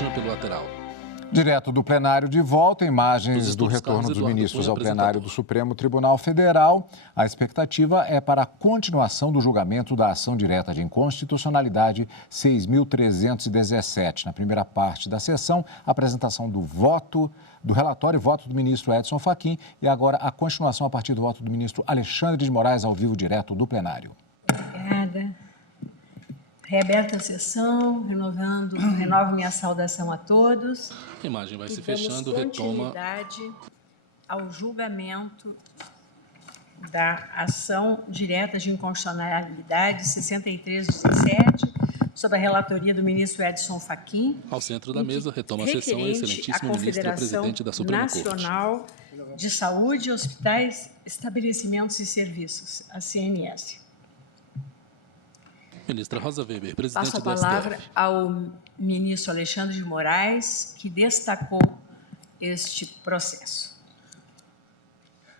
Merchan pelo lateral. Direto do plenário de volta, imagens do retorno dos ministros ao plenário do Supremo Tribunal Federal. A expectativa é para a continuação do julgamento da ação direta de inconstitucionalidade 6.317. Na primeira parte da sessão, a apresentação do relatório e voto do ministro Edson Fachin e agora a continuação a partir do voto do ministro Alexandre de Moraes, ao vivo, direto do plenário. Obrigada. Reaberta a sessão, renovo minha saudação a todos. A imagem vai se damos fechando, retoma. Continuidade ao julgamento da ação direta de inconstitucionalidade 6317, sob a relatoria do ministro Edson Fachin. Ao centro da mesa, retoma a sessão o excelentíssimo ministro presidente da Suprema Corte. Nacional de Saúde, Hospitais, Estabelecimentos e Serviços, a CNS. Ministra Rosa Weber, presidente Passo a do palavra STF. ao ministro Alexandre de Moraes, que destacou este processo.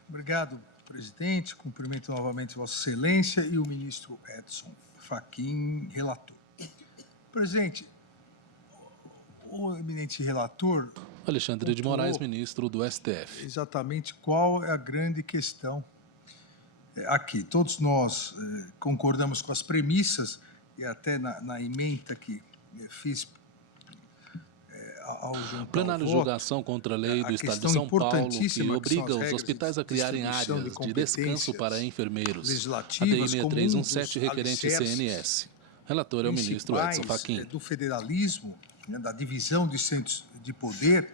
Obrigado, presidente. Cumprimento novamente Vossa Excelência e o ministro Edson Fachin, relator. Presidente, o eminente relator... Alexandre de Moraes, ministro do STF. Exatamente qual é a grande questão aqui. Todos nós concordamos com as premissas e até na ementa que fiz ao juntar Plenário de julgação contra a lei do Estado de São Paulo, que obriga os hospitais a criarem áreas de descanso para enfermeiros. A DI 6317, requerente CNS. Relator é o ministro Edson Fachin. Do federalismo, da divisão de centros de poder,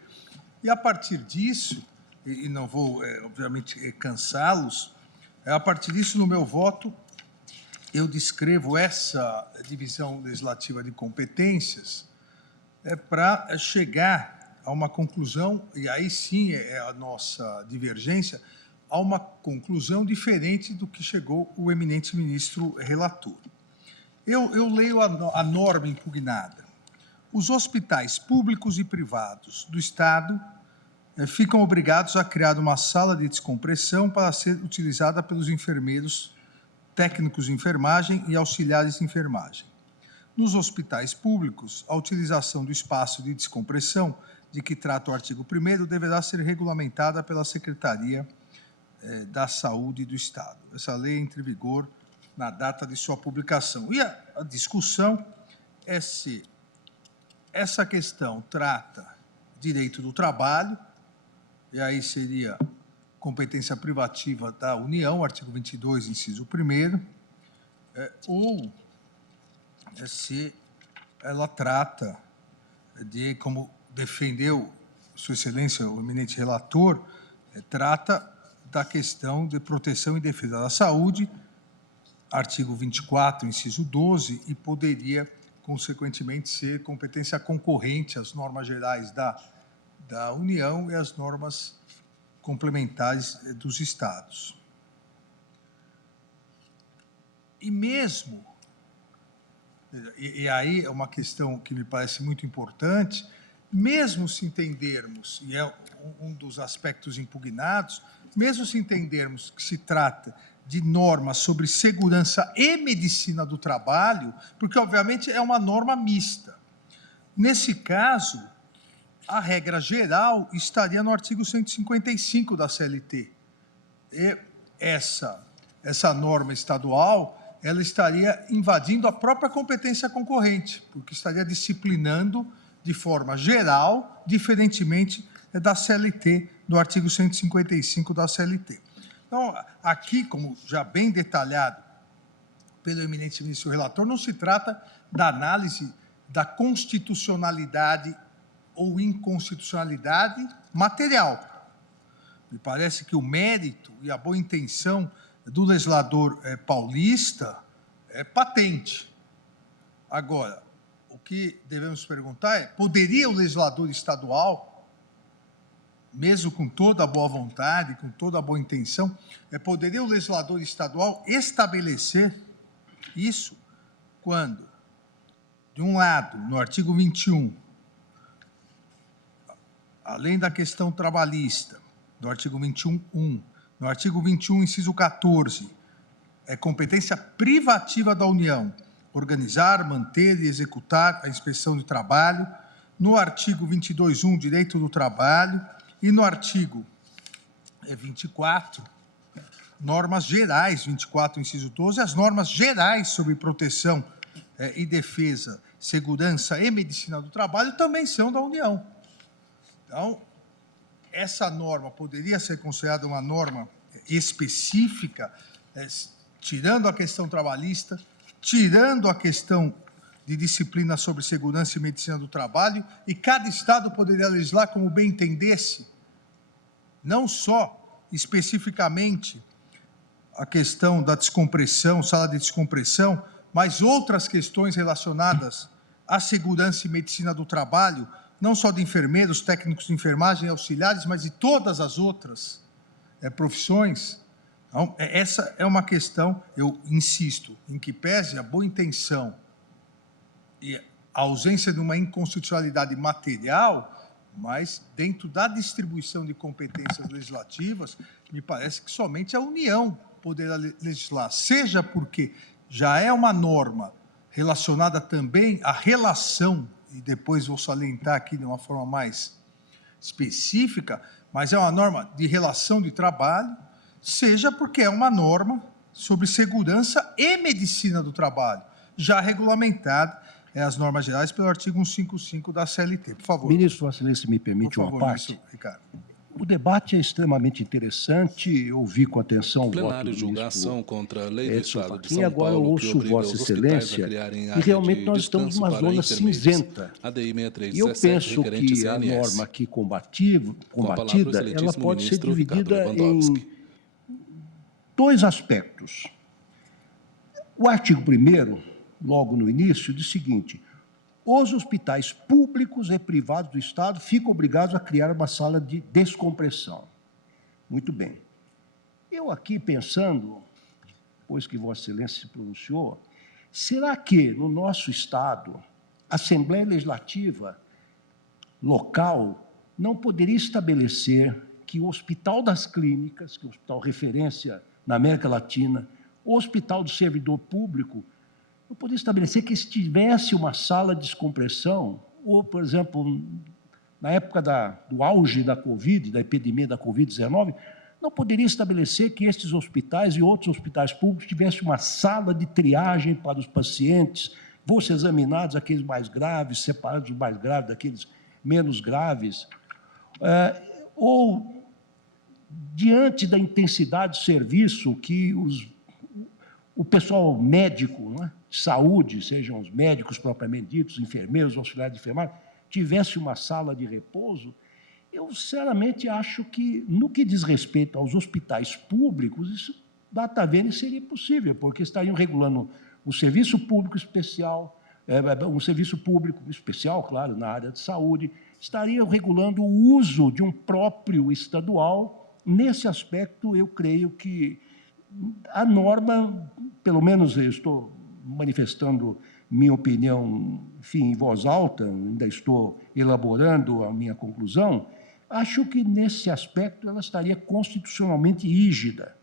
e a partir disso, e não vou, obviamente, cansá-los, a partir disso, no meu voto, eu descrevo essa divisão legislativa de competências para chegar a uma conclusão, e aí sim é a nossa divergência, a uma conclusão diferente do que chegou o eminente ministro relator. Eu leio a norma impugnada. Os hospitais públicos e privados do Estado ficam obrigados a criar uma sala de descompressão para ser utilizada pelos enfermeiros, técnicos de enfermagem e auxiliares de enfermagem. Nos hospitais públicos, a utilização do espaço de descompressão de que trata o artigo 1º deverá ser regulamentada pela Secretaria da Saúde do Estado. Essa lei entra em vigor na data de sua publicação. E a discussão é se essa questão trata direito do trabalho, e aí seria competência privativa da União, artigo 22, inciso 1º, ou se ela trata de, como defendeu Sua Excelência, o eminente relator, trata da questão de proteção e defesa da saúde, artigo 24, inciso 12, e poderia, consequentemente, ser competência concorrente às normas gerais da União e às normas complementares dos Estados. E mesmo, e aí é uma questão que me parece muito importante, mesmo se entendermos, e é um dos aspectos impugnados, mesmo se entendermos que se trata de normas sobre segurança e medicina do trabalho, porque, obviamente, é uma norma mista. Nesse caso, a regra geral estaria no artigo 155 da CLT. E essa norma estadual, ela estaria invadindo a própria competência concorrente, porque estaria disciplinando de forma geral, diferentemente da CLT, do artigo 155 da CLT. Então, aqui, como já bem detalhado pelo eminente ministro relator, não se trata da análise da constitucionalidade ou inconstitucionalidade material. Me parece que o mérito e a boa intenção do legislador paulista é patente. Agora, o que devemos perguntar é, poderia o legislador estadual, mesmo com toda a boa vontade, com toda a boa intenção, poderia o legislador estadual estabelecer isso quando, de um lado, no artigo 21, além da questão trabalhista, do artigo 21.1, no artigo 21, inciso 14, é competência privativa da União organizar, manter e executar a inspeção de trabalho no artigo 22.1, direito do trabalho, e no artigo 24, normas gerais, 24, inciso 12, as normas gerais sobre proteção e defesa, segurança e medicina do trabalho também são da União. Então, essa norma poderia ser considerada uma norma específica, tirando a questão trabalhista, tirando a questão de disciplina sobre segurança e medicina do trabalho, e cada Estado poderia legislar como bem entendesse, não só especificamente a questão da descompressão, sala de descompressão, mas outras questões relacionadas à segurança e medicina do trabalho, não só de enfermeiros, técnicos de enfermagem, auxiliares, mas de todas as outras profissões. Então, essa é uma questão, eu insisto, em que pese a boa intenção e a ausência de uma inconstitucionalidade material, mas dentro da distribuição de competências legislativas, me parece que somente a União poderá legislar, seja porque já é uma norma relacionada também à relação, e depois vou salientar aqui de uma forma mais específica, mas é uma norma de relação de trabalho, seja porque é uma norma sobre segurança e medicina do trabalho, já regulamentada as normas gerais pelo artigo 155 da CLT. Por favor. Ministro, Vossa Excelência, me permite uma parte? Ministro Ricardo. O debate é extremamente interessante, eu ouvi com atenção o voto do julgação contra a lei do Estado de São Paulo, agora eu ouço Vossa Excelência, e realmente nós estamos numa zona cinzenta. E eu penso que a norma aqui combatida, ela pode ser dividida em dois aspectos. O artigo 1º, logo no início, diz o seguinte: os hospitais públicos e privados do Estado ficam obrigados a criar uma sala de descompressão. Muito bem. Eu aqui pensando, depois que Vossa Excelência se pronunciou, será que no nosso Estado, a Assembleia Legislativa local não poderia estabelecer que o Hospital das Clínicas, que é o hospital referência na América Latina, o Hospital do Servidor Público, eu poderia estabelecer que se tivesse uma sala de descompressão, ou, por exemplo, na época do auge da Covid, da epidemia da Covid-19, não poderia estabelecer que estes hospitais e outros hospitais públicos tivessem uma sala de triagem para os pacientes, fossem examinados aqueles mais graves, separados os mais graves daqueles menos graves, ou, diante da intensidade do serviço que o pessoal médico, não é, de saúde, sejam os médicos propriamente ditos, enfermeiros, auxiliares de enfermagem, tivesse uma sala de repouso, eu, sinceramente, acho que, no que diz respeito aos hospitais públicos, isso, data vênia, seria possível, porque estariam regulando um serviço público especial, um serviço público especial, claro, na área de saúde, estariam regulando o uso de um próprio estadual. Nesse aspecto, eu creio que a norma, pelo menos eu estou manifestando minha opinião, enfim, em voz alta, ainda estou elaborando a minha conclusão, acho que, nesse aspecto, ela estaria constitucionalmente rígida.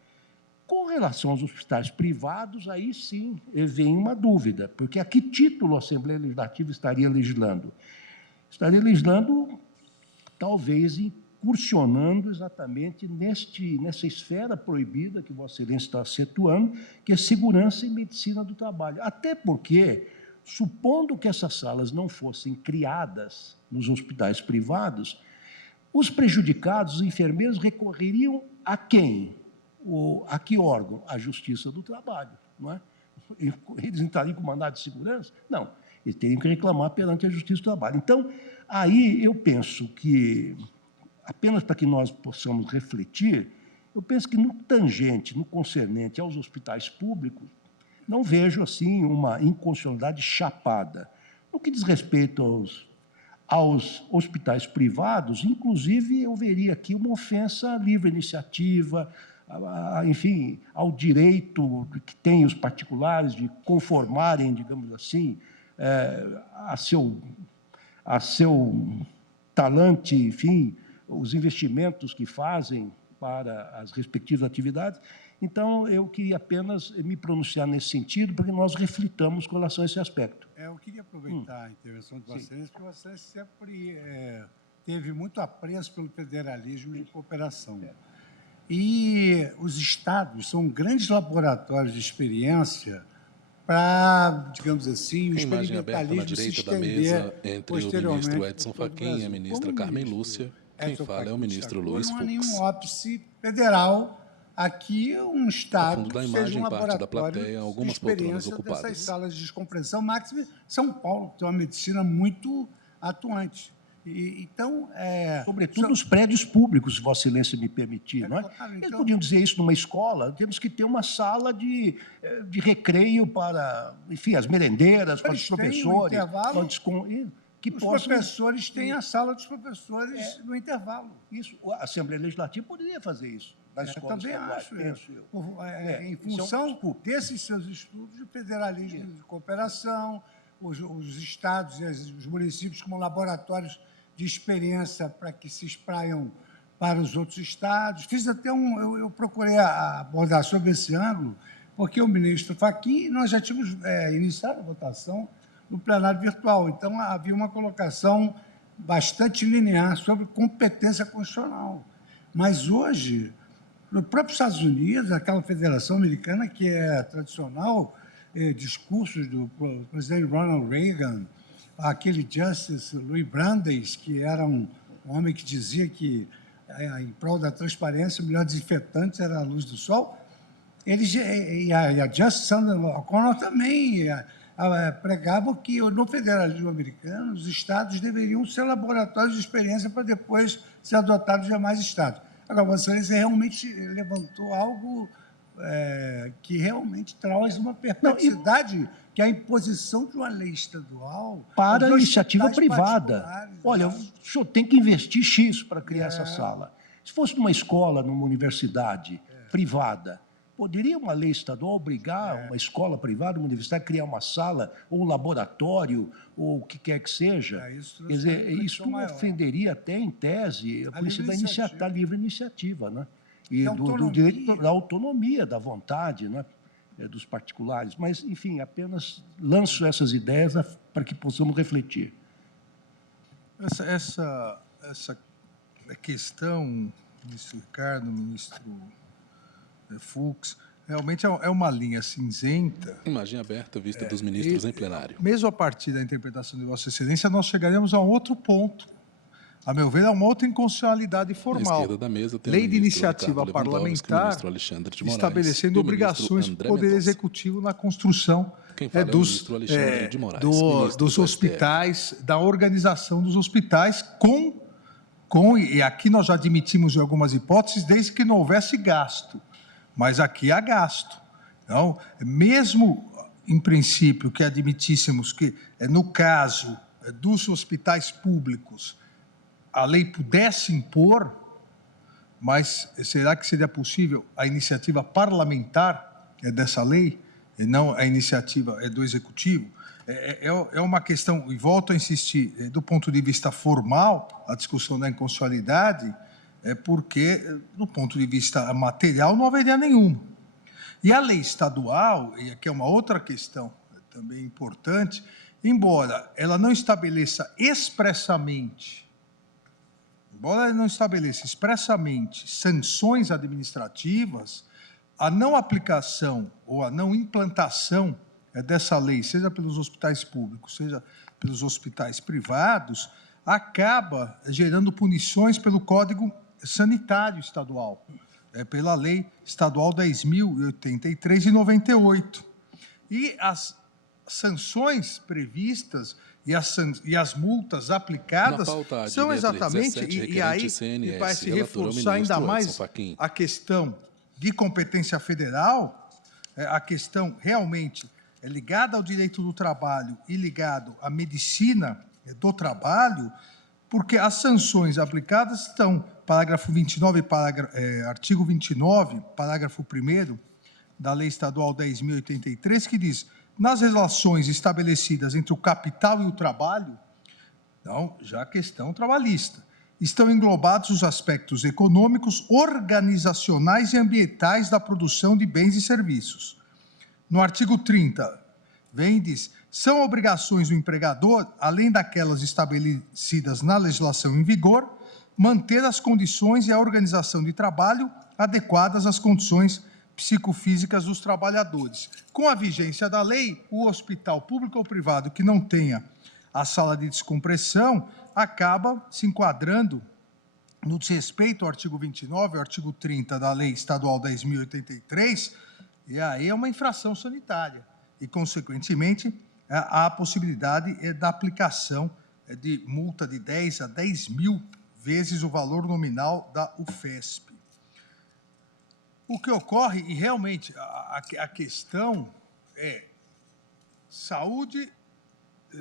Com relação aos hospitais privados, aí sim vem uma dúvida, porque a que título a Assembleia Legislativa estaria legislando? Estaria legislando, talvez, incursionando exatamente nessa esfera proibida que Vossa Excelência está situando, que é segurança e medicina do trabalho. Até porque, supondo que essas salas não fossem criadas nos hospitais privados, os prejudicados, os enfermeiros, recorreriam a quem? A que órgão? A Justiça do Trabalho, não é? Eles entrariam com mandado de segurança? Não, eles teriam que reclamar perante a Justiça do Trabalho. Então, aí eu penso que, apenas para que nós possamos refletir, eu penso que no tangente, no concernente aos hospitais públicos, não vejo, assim, uma inconstitucionalidade chapada. No que diz respeito aos hospitais privados, inclusive, eu veria aqui uma ofensa à livre iniciativa, enfim, ao direito que têm os particulares de conformarem, digamos assim, a seu talante, enfim, os investimentos que fazem para as respectivas atividades. Então, eu queria apenas me pronunciar nesse sentido, para que nós reflitamos com relação a esse aspecto. Eu queria aproveitar a intervenção de vocês, porque vocês sempre teve muito apreço pelo federalismo e cooperação. E os estados são grandes laboratórios de experiência para, digamos assim, o experimentalismo se estender entre o ministro Edson Fachin e a ministra Carmen Lúcia. Quem fala é o ministro Luiz Fux. Não há nenhum óbice federal. Aqui, um estado fundo da que imagem, seja um parte da laboratório plateia, algumas de experiência poltronas ocupadas. dessas salas de descompressão máxima. São Paulo tem uma medicina muito atuante. Então, sobretudo nos prédios públicos, se Vossa Excelência me permitir. Não é? Eles podiam dizer isso numa escola, temos que ter uma sala de recreio para, enfim, as merendeiras, para os professores. Os professores têm a sala dos professores no intervalo. Isso, a Assembleia Legislativa poderia fazer isso. Eu também acho isso. Em função desses seus estudos de federalismo e de cooperação, os estados e os municípios como laboratórios de experiência para que se espraiam para os outros estados. Fiz até eu procurei abordar sobre esse ângulo, porque o ministro Fachin, nós já tínhamos iniciado a votação no plenário virtual, então havia uma colocação bastante linear sobre competência constitucional. Mas hoje, no próprio Estados Unidos, aquela federação americana que é tradicional, discursos do presidente Ronald Reagan, aquele Justice Louis Brandeis, que era um homem que dizia que, em prol da transparência, o melhor desinfetante era a luz do sol, e a Justice Sandra O'Connor também pregavam que, no federalismo americano, os estados deveriam ser laboratórios de experiência para depois ser adotados demais estados. Agora, você realmente levantou algo que realmente traz uma perplexidade, que é a imposição de uma lei estadual para a iniciativa privada. Olha, o senhor tem que investir X para criar essa sala. Se fosse numa escola, numa universidade privada, poderia uma lei estadual obrigar uma escola privada, uma universidade, a criar uma sala, ou um laboratório, ou o que quer que seja? Quer dizer, isso ofenderia até, em tese, a polícia da livre iniciativa, né? E do direito da autonomia, da vontade, né? Dos particulares. Mas, enfim, apenas lanço essas ideias para que possamos refletir. Essa questão, ministro Ricardo, ministro Fux, realmente é uma linha cinzenta. Imagem aberta, vista dos ministros em plenário. Mesmo a partir da interpretação de Vossa Excelência, nós chegaremos a um outro ponto. A meu ver, é uma outra inconstitucionalidade formal. À esquerda da mesa tem lei de iniciativa parlamentar estabelecendo obrigações do Poder Executivo na construção dos hospitais, da organização dos hospitais, e aqui nós já admitimos em algumas hipóteses, desde que não houvesse gasto. Mas aqui há gasto. Então, mesmo em princípio que admitíssemos que, no caso dos hospitais públicos, a lei pudesse impor, mas será que seria possível a iniciativa parlamentar dessa lei, e não a iniciativa do Executivo? É uma questão, e volto a insistir, do ponto de vista formal, a discussão da inconstitucionalidade, porque, do ponto de vista material, não haveria nenhuma. E a lei estadual, e aqui é uma outra questão também importante, embora ela não estabeleça expressamente sanções administrativas, a não aplicação ou a não implantação dessa lei, seja pelos hospitais públicos, seja pelos hospitais privados, acaba gerando punições pelo Código Sanitário Estadual, pela Lei Estadual 10.083 de 98. E as sanções previstas e as multas aplicadas são exatamente, e aí vai se reforçar ainda mais a questão de competência federal, a questão realmente ligada ao direito do trabalho e ligado à medicina do trabalho, porque as sanções aplicadas estão, parágrafo 29, artigo 29, parágrafo 1º da Lei Estadual 10.083, que diz: nas relações estabelecidas entre o capital e o trabalho, então, já a questão trabalhista, estão englobados os aspectos econômicos, organizacionais e ambientais da produção de bens e serviços. No artigo 30, vem e diz: são obrigações do empregador, além daquelas estabelecidas na legislação em vigor, manter as condições e a organização de trabalho adequadas às condições psicofísicas dos trabalhadores. Com a vigência da lei, o hospital público ou privado que não tenha a sala de descompressão acaba se enquadrando no desrespeito ao artigo 29, ao artigo 30 da Lei Estadual 10.083, e aí é uma infração sanitária. E, consequentemente, há a possibilidade da aplicação de multa de 10 a 10 mil vezes o valor nominal da UFESP. O que ocorre, e realmente a questão é saúde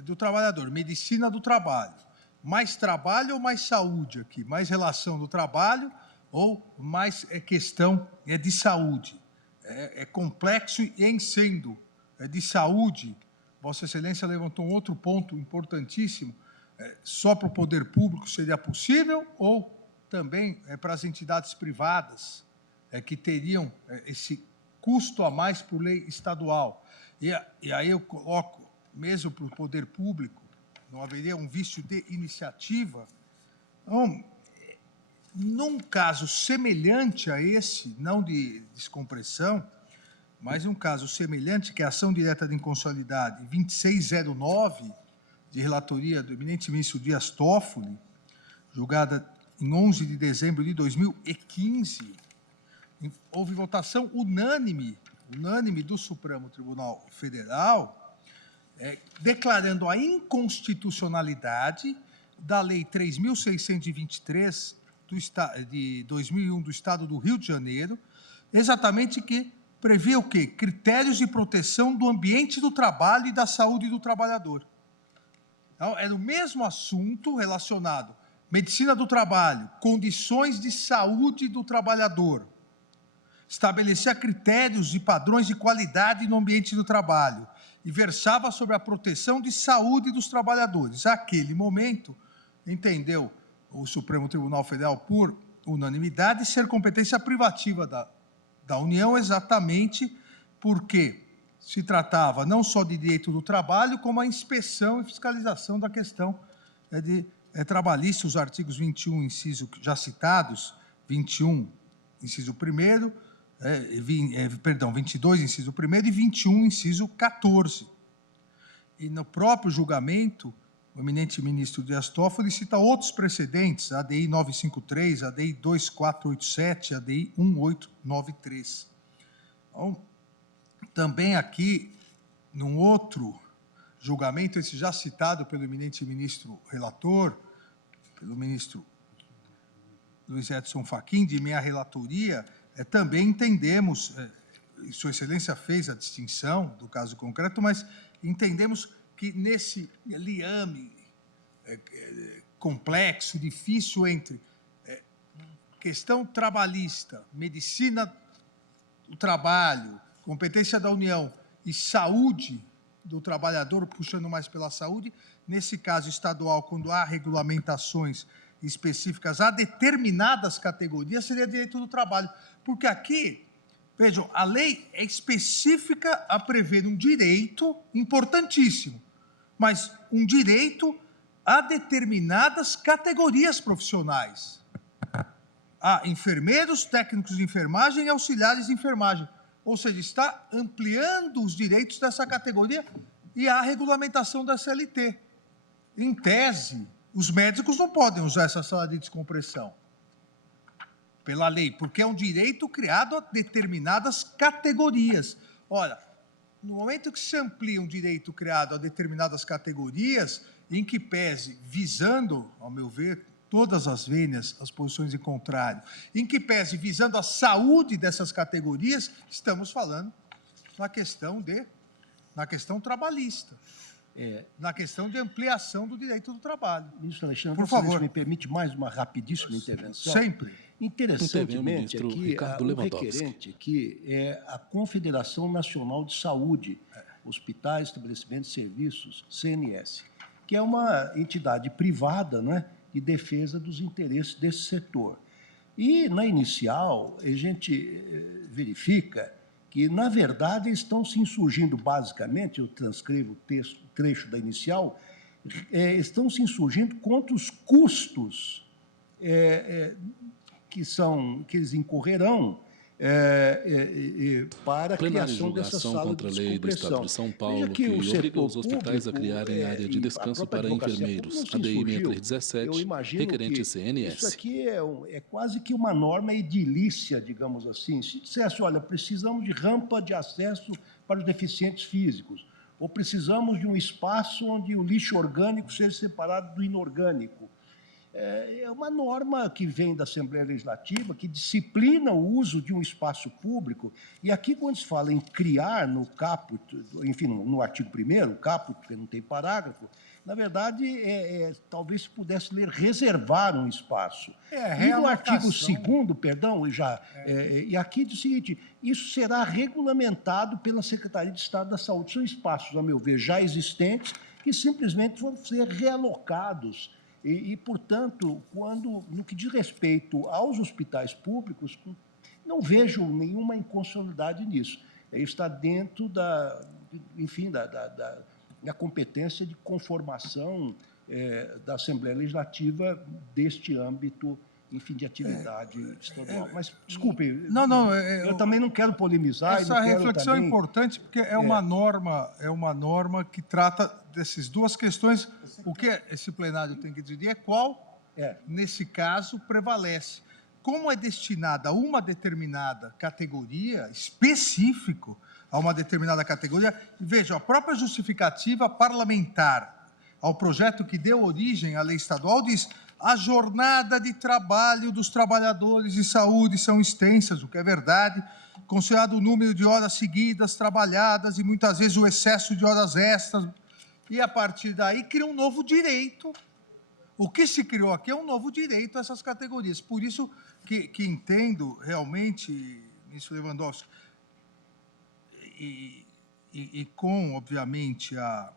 do trabalhador, medicina do trabalho. Mais trabalho ou mais saúde aqui? Mais relação do trabalho ou mais questão de saúde? É complexo e em sendo de saúde, Vossa Excelência levantou um outro ponto importantíssimo, só para o poder público seria possível ou também para as entidades privadas que teriam esse custo a mais por lei estadual. E aí eu coloco, mesmo para o poder público, não haveria um vício de iniciativa? Então, num caso semelhante a esse, não de descompressão, mas um caso semelhante, que é a ação direta de inconstitucionalidade 2609, de relatoria do eminente ministro Dias Toffoli, julgada em 11 de dezembro de 2015, houve votação unânime do Supremo Tribunal Federal, declarando a inconstitucionalidade da Lei 3.623 de 2001 do Estado do Rio de Janeiro, exatamente que previa o quê? Critérios de proteção do ambiente do trabalho e da saúde do trabalhador. Então, era o mesmo assunto relacionado medicina do trabalho, condições de saúde do trabalhador, estabelecia critérios e padrões de qualidade no ambiente do trabalho e versava sobre a proteção de saúde dos trabalhadores. Naquele momento, entendeu o Supremo Tribunal Federal, por unanimidade, ser competência privativa da União, exatamente porque se tratava não só de direito do trabalho, como a inspeção e fiscalização da questão trabalhista, os artigos 21, inciso já citados, 21, inciso 1º, 22, inciso 1º, e 21, inciso 14. E no próprio julgamento, o eminente ministro Dias Toffoli cita outros precedentes, ADI 953, ADI 2487, ADI 1893. Então, também aqui, num outro julgamento, esse já citado pelo eminente ministro relator, pelo ministro Luiz Edson Fachin, de minha relatoria, também entendemos, Sua Excelência fez a distinção do caso concreto, mas entendemos que nesse liame complexo, difícil entre questão trabalhista, medicina do trabalho, competência da União e saúde do trabalhador, puxando mais pela saúde, nesse caso estadual, quando há regulamentações específicas a determinadas categorias, seria direito do trabalho. Porque aqui, vejam, a lei é específica a prever um direito importantíssimo, mas um direito a determinadas categorias profissionais. A enfermeiros, técnicos de enfermagem e auxiliares de enfermagem. Ou seja, está ampliando os direitos dessa categoria e a regulamentação da CLT. Em tese, os médicos não podem usar essa sala de descompressão pela lei, porque é um direito criado a determinadas categorias. Ora, no momento que se amplia um direito criado a determinadas categorias, em que pese, visando, ao meu ver, todas as vênias, as posições em contrário, em que pese, visando a saúde dessas categorias, estamos falando na questão trabalhista. Na questão de ampliação do direito do trabalho. Ministro Alexandre, por favor, me permite mais uma rapidíssima intervenção? Sempre. Interessantemente, aqui, o requerente aqui é a Confederação Nacional de Saúde, Hospitais, Estabelecimentos e Serviços, CNS, que é uma entidade privada, não é, de defesa dos interesses desse setor. E, na inicial, a gente verifica que, na verdade, estão se insurgindo, basicamente, eu transcrevo o trecho da inicial, estão se insurgindo contra os custos que eles incorrerão para a criação dessa sala contra de a lei do Estado de São Paulo, que obriga os hospitais a criarem área de descanso para enfermeiros, ADI 6317, requerente CNS. Isso aqui é quase que uma norma edilícia, digamos assim. Se dissesse, olha, precisamos de rampa de acesso para os deficientes físicos, ou precisamos de um espaço onde o lixo orgânico seja separado do inorgânico. É uma norma que vem da Assembleia Legislativa, que disciplina o uso de um espaço público. E aqui, quando se fala em criar no caput, enfim, no artigo 1º, caput, porque não tem parágrafo, na verdade, talvez se pudesse ler reservar um espaço. E no artigo 2º, perdão, e aqui diz o seguinte, isso será regulamentado pela Secretaria de Estado da Saúde. São espaços, a meu ver, já existentes, que simplesmente vão ser realocados. E, portanto, no que diz respeito aos hospitais públicos, não vejo nenhuma inconstitucionalidade nisso. Está dentro da competência de conformação da Assembleia Legislativa deste âmbito, enfim, de atividade estadual. Mas, desculpe, eu também não quero polemizar. Essa reflexão é importante, porque é uma norma que trata dessas duas questões. O que esse plenário tem que decidir é qual, nesse caso, prevalece. Como é destinada a uma determinada categoria, específico a uma determinada categoria, veja, a própria justificativa parlamentar ao projeto que deu origem à lei estadual diz: a jornada de trabalho dos trabalhadores de saúde são extensas, o que é verdade, considerado o número de horas seguidas trabalhadas e muitas vezes o excesso de horas extras, e a partir daí cria um novo direito. O que se criou aqui é um novo direito a essas categorias. Por isso que entendo realmente, ministro Lewandowski, e com, obviamente, a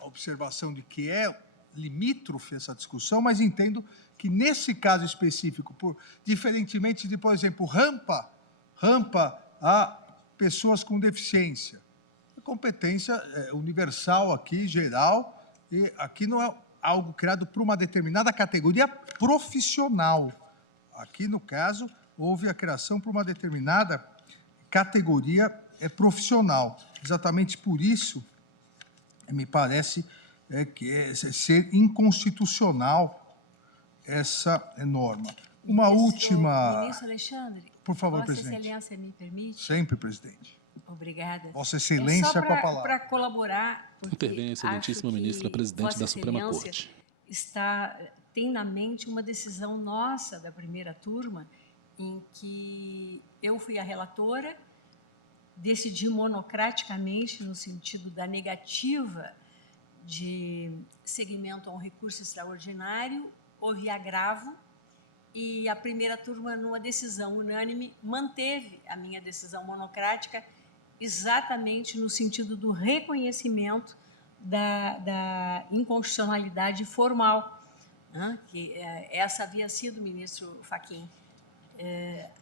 observação de que é limítrofe essa discussão, mas entendo que, nesse caso específico, diferentemente de, por exemplo, rampa a pessoas com deficiência, a competência é universal aqui, geral, e aqui não é algo criado por uma determinada categoria profissional. Aqui, no caso, houve a criação por uma determinada categoria profissional. Exatamente por isso, me parece ser inconstitucional essa norma. Uma última... Ministro Alexandre, por favor, Vossa presidente. Excelência me permite? Sempre, presidente. Obrigada. Vossa Excelência com a palavra. Para colaborar, intervém a excelentíssima ministra, presidente da Suprema Corte. Tem na mente uma decisão nossa da primeira turma, em que eu fui a relatora, decidi monocraticamente no sentido da negativa de seguimento a um recurso extraordinário, houve agravo, e a primeira turma, numa decisão unânime, manteve a minha decisão monocrática exatamente no sentido do reconhecimento da inconstitucionalidade formal, né? Que essa havia sido, ministro Fachin,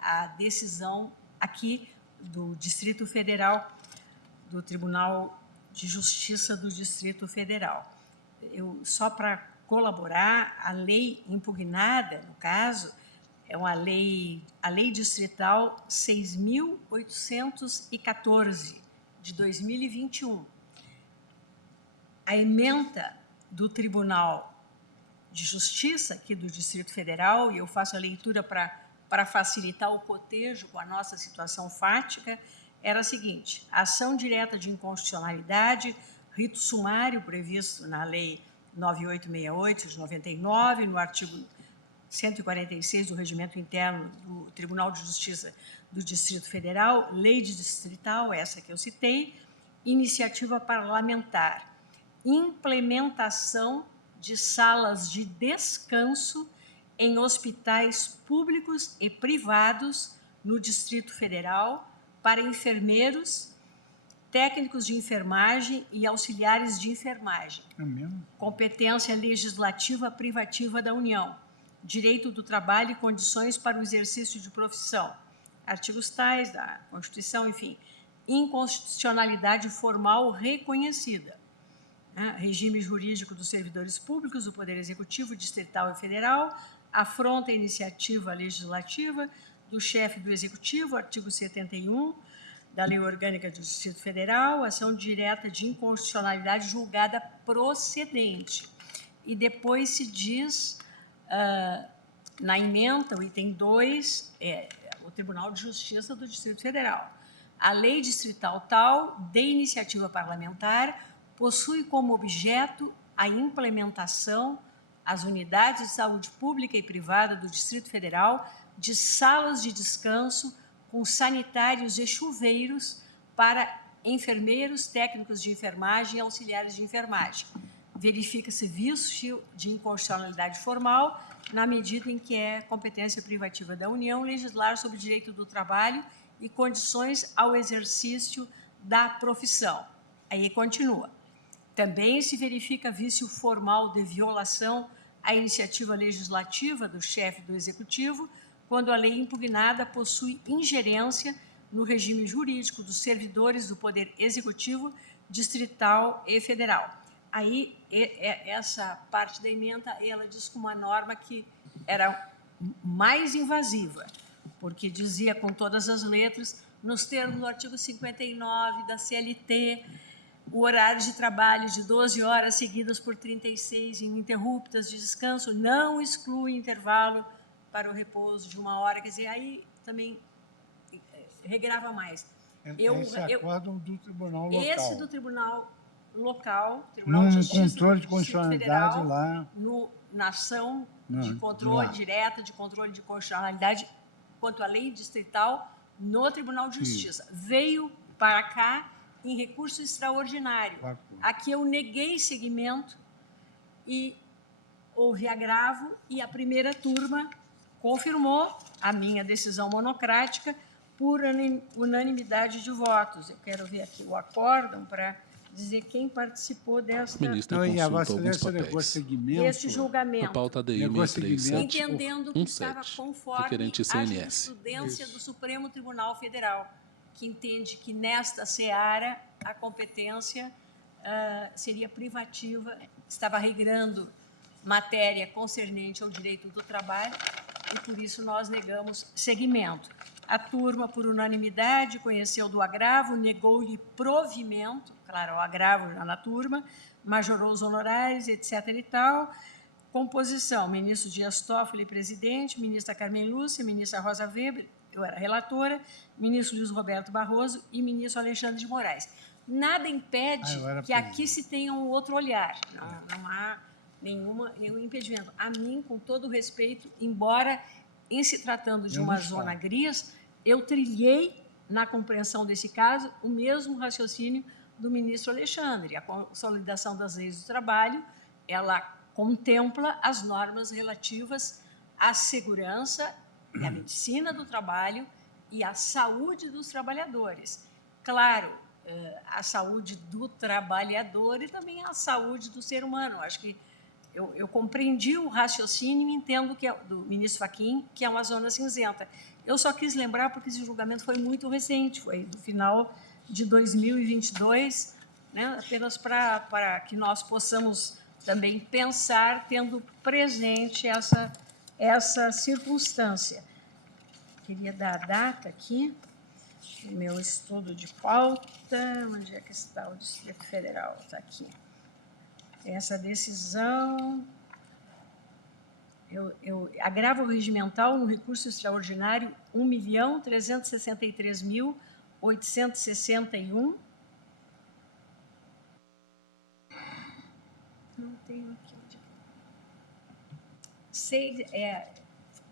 a decisão aqui do Distrito Federal, do Tribunal de Justiça do Distrito Federal. Só para colaborar, a lei impugnada, no caso, é a lei distrital 6.814, de 2021. A ementa do Tribunal de Justiça, aqui do Distrito Federal, e eu faço a leitura para facilitar o cotejo com a nossa situação fática, era a seguinte: a ação direta de inconstitucionalidade, rito sumário previsto na Lei 9868 de 99, no artigo 146 do Regimento Interno do Tribunal de Justiça do Distrito Federal, lei distrital, essa que eu citei, iniciativa parlamentar, implementação de salas de descanso em hospitais públicos e privados no Distrito Federal para enfermeiros técnicos de enfermagem e auxiliares de enfermagem. É mesmo? Competência legislativa privativa da União. Direito do trabalho e condições para o exercício de profissão. Artigos tais da Constituição, enfim. Inconstitucionalidade formal reconhecida. Regime jurídico dos servidores públicos do Poder Executivo, Distrital e Federal. Afronta a iniciativa legislativa do chefe do Executivo, artigo 71 da Lei Orgânica do Distrito Federal, ação direta de inconstitucionalidade julgada procedente. E depois se diz, na ementa, o item 2, o Tribunal de Justiça do Distrito Federal. A lei distrital tal, de iniciativa parlamentar, possui como objeto a implementação às unidades de saúde pública e privada do Distrito Federal de salas de descanso com sanitários e chuveiros para enfermeiros, técnicos de enfermagem e auxiliares de enfermagem. Verifica-se vício de inconstitucionalidade formal na medida em que é competência privativa da União legislar sobre o direito do trabalho e condições ao exercício da profissão. Aí continua. Também se verifica vício formal de violação à iniciativa legislativa do chefe do Executivo, quando a lei impugnada possui ingerência no regime jurídico dos servidores do Poder Executivo, Distrital e Federal. Aí, essa parte da ementa, ela diz com uma norma que era mais invasiva, porque dizia com todas as letras, nos termos do artigo 59 da CLT, o horário de trabalho de 12 horas seguidas por 36 ininterruptas de descanso não exclui intervalo para o repouso de 1 hora. Quer dizer, aí também regrava mais. Esse acórdão do Tribunal Local. Esse do Tribunal Local, Tribunal de Justiça controle de constitucionalidade Federal, lá. Na ação de controle direta, de controle de constitucionalidade, quanto à lei distrital, no Tribunal de Justiça. Veio para cá em recurso extraordinário. Aqui eu neguei seguimento e houve agravo, e a primeira turma confirmou a minha decisão monocrática por unanimidade de votos. Eu quero ver aqui o acórdão para dizer quem participou desta... Ministra, e a Vossa Excelência negou seguimento. Este julgamento. A pauta DI 637, entendendo que estava conforme referente a CNS. jurisprudência do Supremo Tribunal Federal, que entende que nesta seara a competência seria privativa, estava regrando matéria concernente ao direito do trabalho e, por isso, nós negamos seguimento. A turma, por unanimidade, conheceu do agravo, negou-lhe provimento, claro, o agravo já na turma, majorou os honorários, etc. e tal. Composição, ministro Dias Toffoli, presidente, ministra Carmen Lúcia, ministra Rosa Weber, eu era relatora, ministro Luiz Roberto Barroso e ministro Alexandre de Moraes. Nada impede que aqui se tenha um outro olhar, não há nenhum impedimento. A mim, com todo o respeito, embora em se tratando de uma zona gris, eu trilhei, na compreensão desse caso, o mesmo raciocínio do ministro Alexandre. A consolidação das leis do trabalho, ela contempla as normas relativas à segurança e à medicina do trabalho e à saúde dos trabalhadores. Claro, a saúde do trabalhador e também a saúde do ser humano. Acho que eu compreendi o raciocínio e entendo que do ministro Fachin, que é uma zona cinzenta. Eu só quis lembrar porque esse julgamento foi muito recente, foi no final de 2022, né, apenas para que nós possamos também pensar, tendo presente essa circunstância. Queria dar a data aqui, no meu estudo de pauta. Onde é que está o Distrito Federal? Está aqui. Essa decisão... agravo regimental no recurso extraordinário 1.363.861. Não tenho aqui.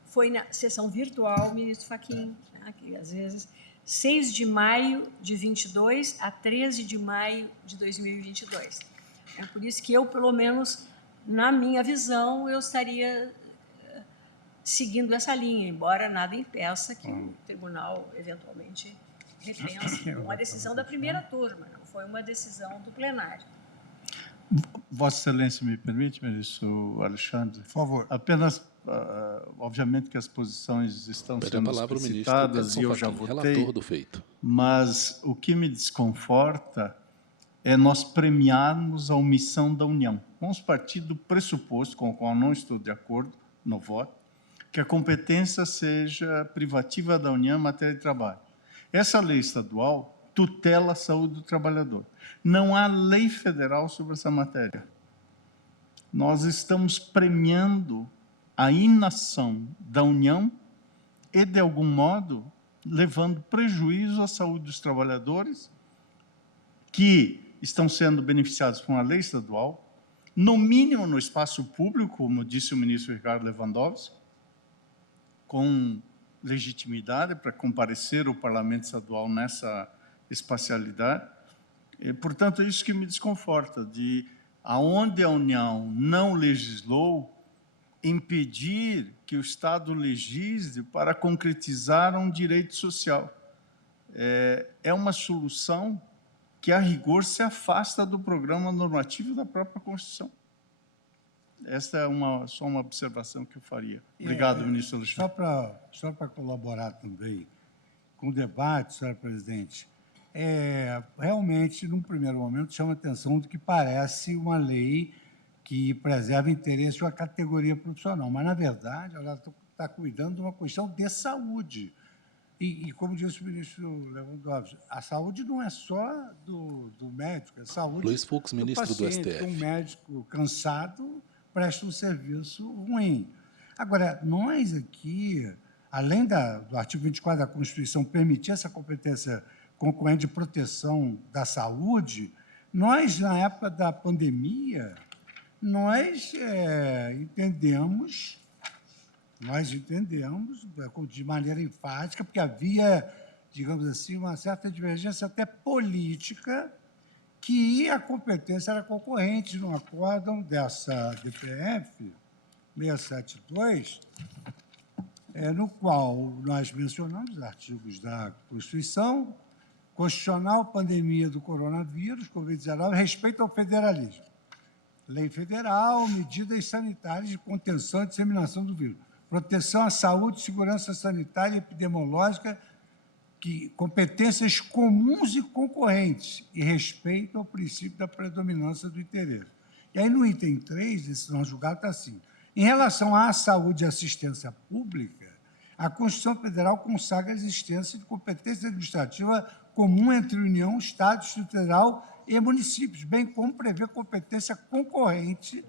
Foi na sessão virtual, ministro Fachin, né, que às vezes 6 de maio de 22 a 13 de maio de 2022. É por isso que eu, pelo menos, na minha visão, eu estaria seguindo essa linha, embora nada impeça que o tribunal, eventualmente, repense. Uma decisão da primeira turma, não foi uma decisão do plenário. Vossa Excelência me permite, ministro Alexandre? Por favor. Apenas, obviamente que as posições estão sendo explicitadas e eu já votei, relator do feito. Mas o que me desconforta é nós premiarmos a omissão da União. Vamos partir do pressuposto, com o qual não estou de acordo no voto, que a competência seja privativa da União em matéria de trabalho. Essa lei estadual tutela a saúde do trabalhador. Não há lei federal sobre essa matéria. Nós estamos premiando a inação da União e, de algum modo, levando prejuízo à saúde dos trabalhadores que estão sendo beneficiados por uma lei estadual, no mínimo no espaço público, como disse o ministro Ricardo Lewandowski, com legitimidade para comparecer ao Parlamento Estadual nessa espacialidade. E, portanto, é isso que me desconforta, de aonde a União não legislou, impedir que o Estado legisle para concretizar um direito social. É uma solução que, a rigor, se afasta do programa normativo da própria Constituição. Esta é só uma observação que eu faria. Obrigado, ministro Alexandre. Só para colaborar também com o debate, senhora presidente, realmente, num primeiro momento, chama a atenção do que parece uma lei que preserva o interesse de uma categoria profissional, mas, na verdade, ela está cuidando de uma questão de saúde. E como disse o ministro Lewandowski, a saúde não é só do médico, é a saúde Luiz Fux, ministro do paciente. STF. Um médico cansado presta um serviço ruim. Agora, nós aqui, além do artigo 24 da Constituição permitir essa competência concorrente de proteção da saúde, nós, na época da pandemia, nós entendemos de maneira enfática, porque havia, digamos assim, uma certa divergência até política, que a competência era concorrente no acórdão dessa DPF 672, no qual nós mencionamos os artigos da Constituição Constitucional, pandemia do coronavírus, Covid-19, respeito ao federalismo. Lei federal, medidas sanitárias de contenção e disseminação do vírus. Proteção à saúde, segurança sanitária e epidemiológica, competências comuns e concorrentes e respeito ao princípio da predominância do interesse. E aí, no item 3 desse nosso julgado, está assim: em relação à saúde e assistência pública, a Constituição Federal consagra a existência de competência administrativa comum entre União, Estado, Distrito Federal e municípios, bem como prevê competência concorrente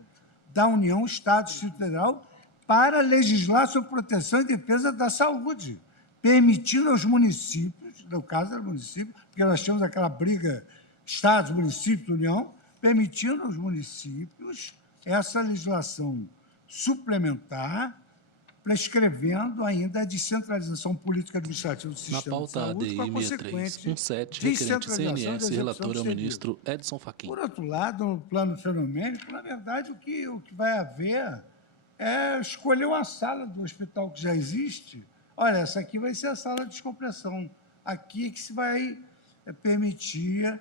da União, Estado e Distrito Federal para legislar sobre proteção e defesa da saúde, permitindo aos municípios, no caso do município, porque nós temos aquela briga Estados, municípios, União, permitindo aos municípios essa legislação suplementar, prescrevendo ainda a descentralização política administrativa do sistema de saúde. Na pauta ADI 6317, requerente CNS, relator é o ministro Edson Fachin. Por outro lado, no plano fenomênico, na verdade, o que vai haver é escolher uma sala do hospital que já existe. Olha, essa aqui vai ser a sala de descompressão. Aqui é que se vai permitir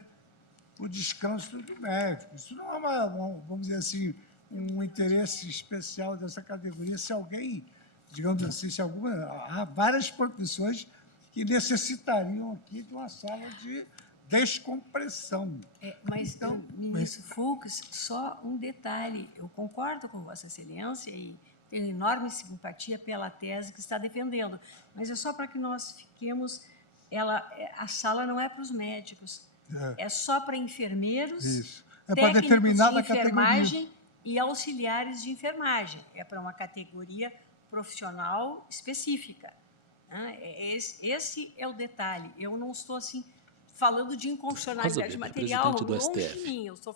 o descanso do médico. Isso não é vamos dizer assim, um interesse especial dessa categoria. Se alguém, digamos assim, há várias profissões que necessitariam aqui de uma sala de descompressão. Mas, então, ministro Fux, só um detalhe. Eu concordo com Vossa Excelência e tenho enorme simpatia pela tese que está defendendo, mas é só para que nós fiquemos... a sala não é para os médicos, é só para enfermeiros, isso. Para determinada de enfermagem e auxiliares de enfermagem. É para uma categoria profissional específica. Esse é o detalhe. Eu não estou assim falando de inconstitucionalidade material, longe de mim. Eu estou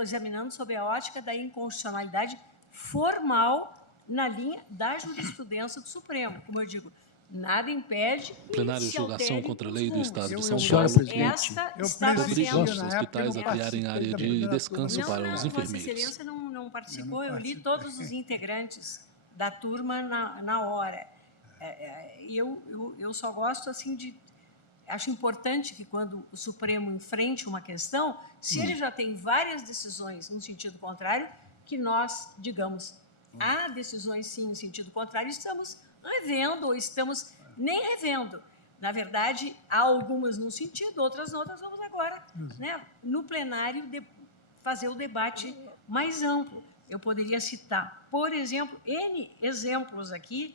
examinando sob a ótica da inconstitucionalidade formal na linha da jurisprudência do Supremo. Como eu digo, nada impede que plenário se julgação contra a lei do Estado de São Paulo. Esta obriga os hospitais a criarem área de descanso para os enfermeiros. Vossa Excelência não participou, eu li todos os integrantes da turma na hora. Eu só gosto assim de acho importante que, quando o Supremo enfrente uma questão, se ele já tem várias decisões no sentido contrário, que nós digamos, há decisões, sim, no sentido contrário, estamos revendo ou estamos nem revendo. Na verdade, há algumas num sentido, outras não. Nós vamos agora, né, no plenário, fazer o debate mais amplo. Eu poderia citar, por exemplo, N exemplos aqui,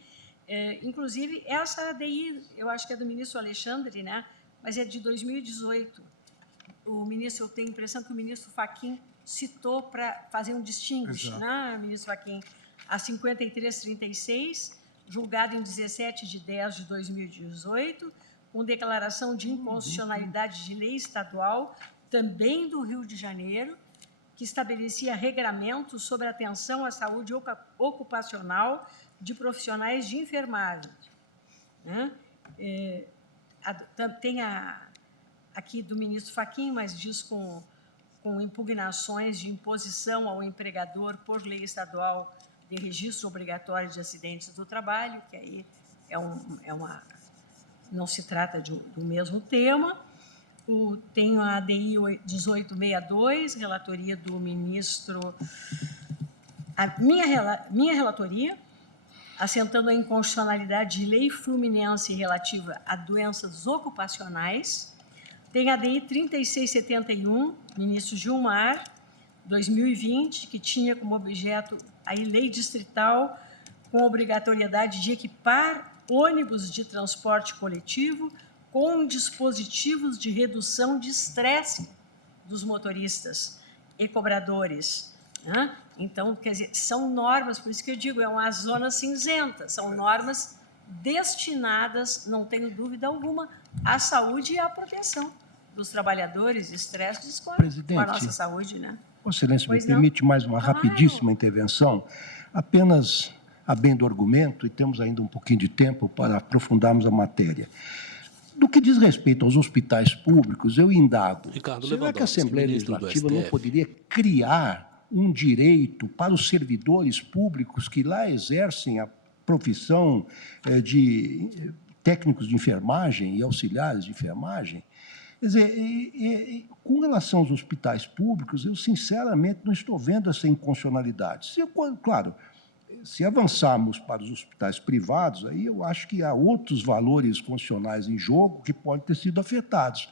inclusive essa ADI, eu acho que é do ministro Alexandre, né, mas é de 2018. Eu tenho a impressão que o ministro Fachin citou para fazer um distinguish, né, ministro Fachin, a 5336, julgado em 17/10/2018, com declaração de inconstitucionalidade de lei estadual, também do Rio de Janeiro, que estabelecia regramentos sobre a atenção à saúde ocupacional de profissionais de enfermagem. Né? Tem aqui do ministro Fachin, mas diz com impugnações de imposição ao empregador por lei estadual de registro obrigatório de acidentes do trabalho, que aí não se trata do mesmo tema. Tenho a ADI 1862, relatoria do ministro... Minha relatoria, assentando a inconstitucionalidade de lei fluminense relativa a doenças ocupacionais. Tem a ADI 3671, ministro Gilmar, 2020, que tinha como objeto a lei distrital com obrigatoriedade de equipar ônibus de transporte coletivo com dispositivos de redução de estresse dos motoristas e cobradores. Né? Então, quer dizer, são normas, por isso que eu digo, é uma zona cinzenta, são normas destinadas, não tenho dúvida alguma, à saúde e à proteção dos trabalhadores, estresse com a nossa saúde, né? Vossa Excelência, me permite mais uma rapidíssima intervenção, apenas a bem do argumento, e temos ainda um pouquinho de tempo para aprofundarmos a matéria. Do que diz respeito aos hospitais públicos, eu indago, será que a Assembleia Legislativa não poderia criar um direito para os servidores públicos que lá exercem a profissão de técnicos de enfermagem e auxiliares de enfermagem? Quer dizer, com relação aos hospitais públicos, eu, sinceramente, não estou vendo essa inconstitucionalidade. Claro, se avançarmos para os hospitais privados, aí eu acho que há outros valores constitucionais em jogo que podem ter sido afetados.